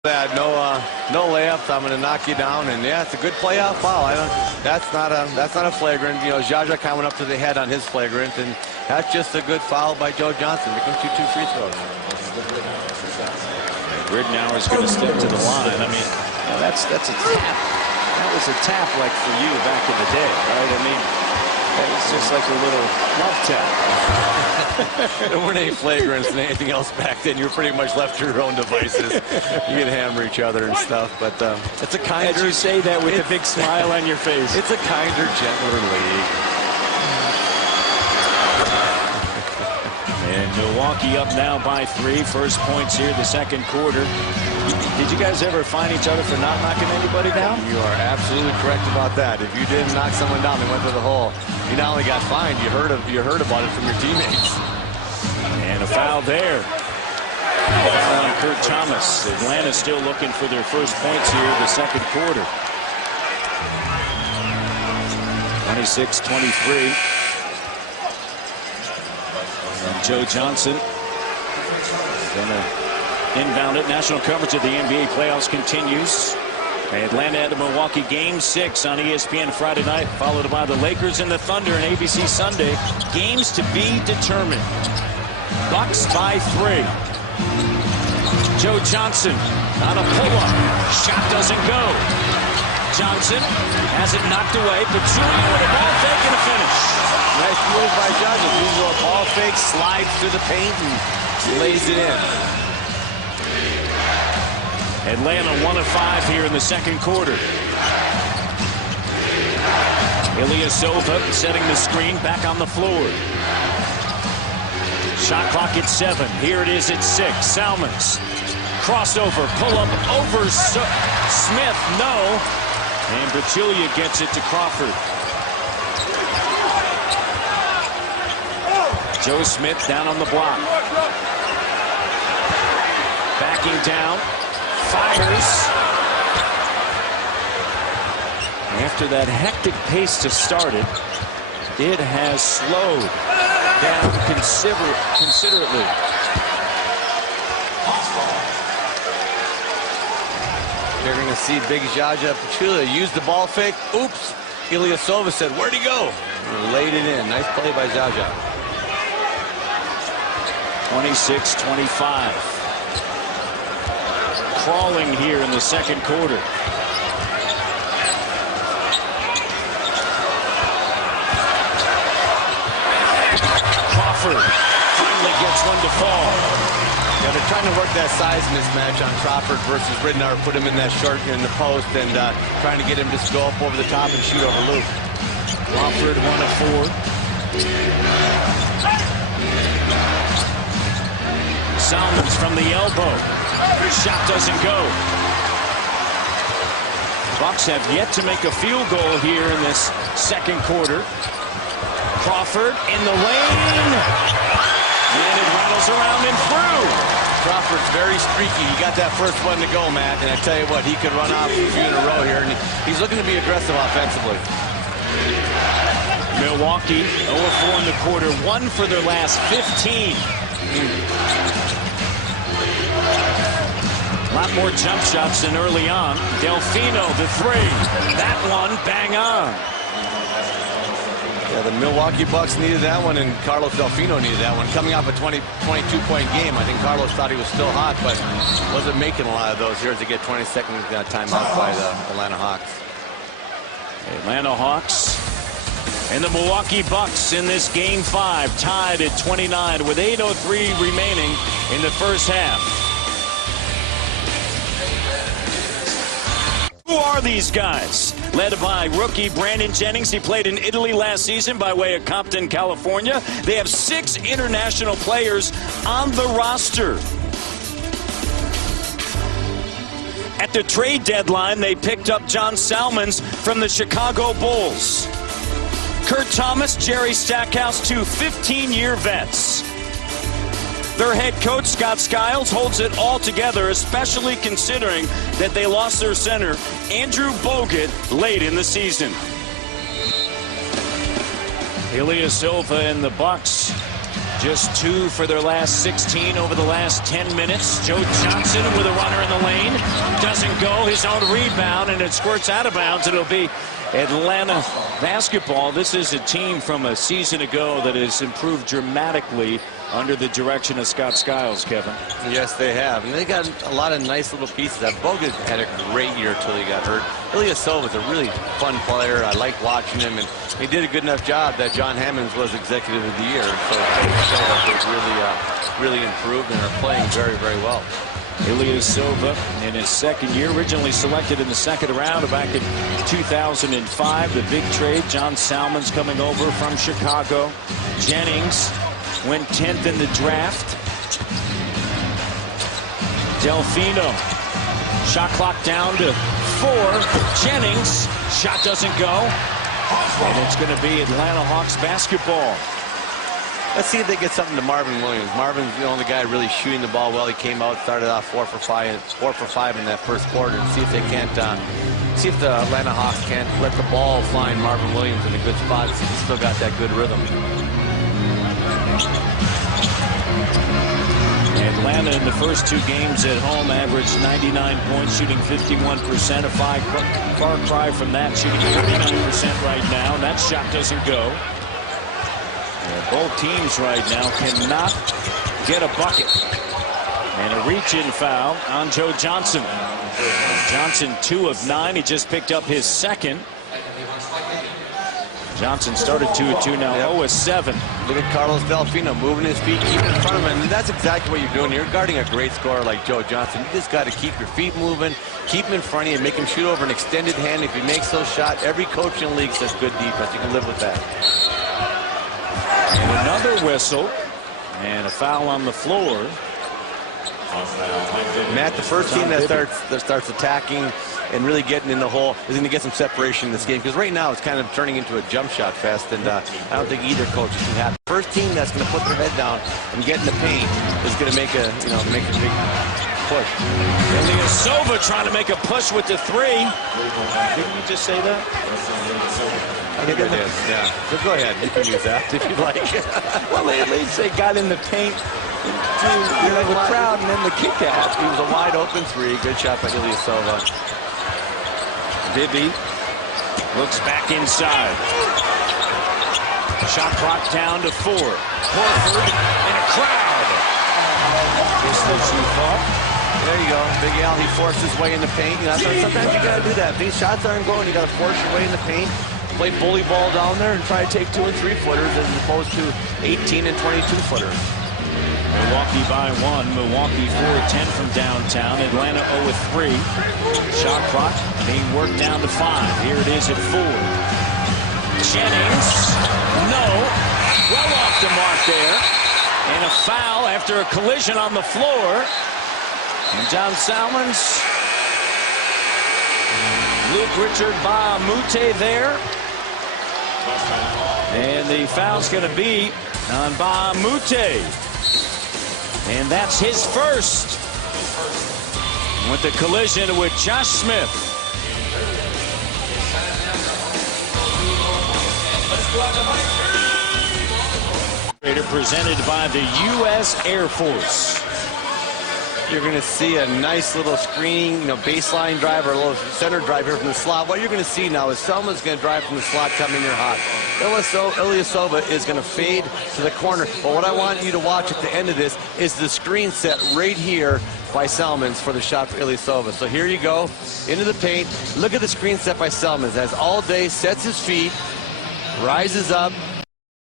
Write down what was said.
That no layups. I'm going to knock you down, and yeah, it's a good playoff foul. That's not a flagrant. You know, Jaja kind of went up to the head on his flagrant, and that's just a good foul by Joe Johnson. Becomes 2 free throws. Ridnour is going to step to the line. I mean, that's a tap. That was a tap like for you back in the day, right? I mean, it's just like a little love tap. There weren't any flagrants and anything else back then. You were pretty much left to your own devices. You could hammer each other and stuff, but it's a kinder. As you say that with a big smile on your face. It's a kinder, gentler league. And Milwaukee up now by 3. First points here, the second quarter. Did you guys ever find each other for not knocking anybody down? You are absolutely correct about that. If you didn't knock someone down, they went to the hole. You not only got fined, you heard about it from your teammates. And a foul there. Foul on Kurt Thomas. Atlanta still looking for their first points here in the second quarter. 26-23. And Joe Johnson gonna inbound it. National coverage of the NBA playoffs continues. Atlanta at the Milwaukee Game 6 on ESPN Friday night, followed by the Lakers and the Thunder and ABC Sunday. Games to be determined. Bucks by 3. Joe Johnson on a pull-up. Shot doesn't go. Johnson has it knocked away. Pachulia with a ball fake and a finish. Nice move by Johnson. He's a ball fake, slides through the paint, and lays it in. Atlanta 1 of 5 here in the second quarter. Ilyasova setting the screen back on the floor. Shot clock at 7. Here it is at 6. Salmons. Crossover. Pull up over Smith. No. And Pachulia gets it to Crawford. Joe Smith down on the block. Backing down. Fires. After that hectic pace to start it, it has slowed down considerably. You're going to see big Jaja Pachulia use the ball fake. Oops. Ilyasova said, where'd he go? And laid it in. Nice play by Jaja. 26-25. Crawling here in the second quarter. Crawford finally gets one to fall. Yeah, they're trying to work that size mismatch on Crawford versus Ridnour. Put him in that short in the post and trying to get him to go up over the top and shoot over Luke. Crawford 1 of 4. Salmons from the elbow. Shot doesn't go. Bucks have yet to make a field goal here in this second quarter. Crawford in the lane. And it rattles around and through. Crawford's very streaky. He got that first one to go, Matt. And I tell you what, he could run off a few in a row here. And he's looking to be aggressive offensively. Milwaukee 0 of 4 in the quarter. 1 for their last 15. A lot more jump shots than early on. Delfino, the 3. That one, bang on. Yeah, the Milwaukee Bucks needed that one, and Carlos Delfino needed that one. Coming off a 22-point game, I think Carlos thought he was still hot, but wasn't making a lot of those here to get 20-second timeout by the Atlanta Hawks. Atlanta Hawks and the Milwaukee Bucks in this Game 5, tied at 29 with 8:03 remaining in the first half. Who are these guys? Led by rookie Brandon Jennings. He played in Italy last season by way of Compton, California. They have 6 international players on the roster. At the trade deadline, they picked up John Salmons from the Chicago Bulls. Kurt Thomas, Jerry Stackhouse, 2 15-year vets. Their head coach, Scott Skiles, holds it all together, especially considering that they lost their center, Andrew Bogut, late in the season. Ilyasova and the Bucks Just 2 for their last 16 over the last 10 minutes. Joe Johnson with a runner in the lane. Doesn't go. His own rebound, and it squirts out of bounds. It'll be Atlanta basketball. This is a team from a season ago that has improved dramatically under the direction of Scott Skiles, Kevin. Yes, they have. And they got a lot of nice little pieces. That Bogut had a great year until he got hurt. Ilyasova is a really fun player. I like watching him, and he did a good enough job that John Hammonds was Executive of the Year. So they've really improved and are playing very, very well. Ilyasova in his second year, originally selected in the second round back in 2005. The big trade, John Salmons coming over from Chicago. Jennings went 10th in the draft. Delfino, shot clock down to 4. Jennings, shot doesn't go. And it's going to be Atlanta Hawks basketball. Let's see if they get something to Marvin Williams. Marvin's the only guy really shooting the ball well. He came out, started off 4 for 5 in that first quarter, and see if they can't, see if the Atlanta Hawks can't let the ball find Marvin Williams in a good spot. See if he's still got that good rhythm. Atlanta in the first 2 games at home averaged 99 points, shooting 51%. A far cry from that, shooting 49% right now. And that shot doesn't go. Both teams right now cannot get a bucket. And a reach-in foul on Joe Johnson. Johnson 2 of 9. He just picked up his second. Johnson started 2 of 2, now 0 of 7. Look at Carlos Delfino moving his feet, keeping in front of him. And that's exactly what you're doing. You're guarding a great scorer like Joe Johnson. You just got to keep your feet moving, keep him in front of you, and make him shoot over an extended hand. If he makes those shots, every coach in the league says good defense. You can live with that. And another whistle, and a foul on the floor. Matt, the first team that starts attacking and really getting in the hole is going to get some separation in this game, because right now it's kind of turning into a jump shot fest, and I don't think either coach is too happy. First team that's going to put their head down and get in the paint is going to make a big push. Ilyasova trying to make a push with the 3. Didn't you just say that? I think I did. Yeah. So go ahead. You can use that if you like. Well, at least they got in the paint to the crowd, and then the kick out. It was a wide open 3. Good shot by Ilyasova. Bibby looks back inside. Shot clock down to 4. Horford in a crowd. Just as you thought. There you go. Big Al, he forced his way in the paint. Sometimes you got to do that. If these shots aren't going, you got to force your way in the paint. Play bully ball down there and try to take 2 and 3 footers as opposed to 18 and 22 footers. Milwaukee by 1. Milwaukee 4-10 from downtown. Atlanta 0-3. Shot clock being worked down to 5. Here it is at 4. Jennings, no. Well off the mark there. And a foul after a collision on the floor. And John Salmons, Luke Richard Baamute there. And the foul's going to be on Baamute. And that's his first. With the collision with Josh Smith. Presented by the U.S. Air Force. You're going to see a nice little screening, baseline drive or a little center drive here from the slot. What you're going to see now is Selma's going to drive from the slot, come in here hot. Ilyasova is going to fade to the corner. But what I want you to watch at the end of this is the screen set right here by Salmons for the shot for Ilyasova. So here you go, into the paint. Look at the screen set by Salmons. As all day, sets his feet, rises up,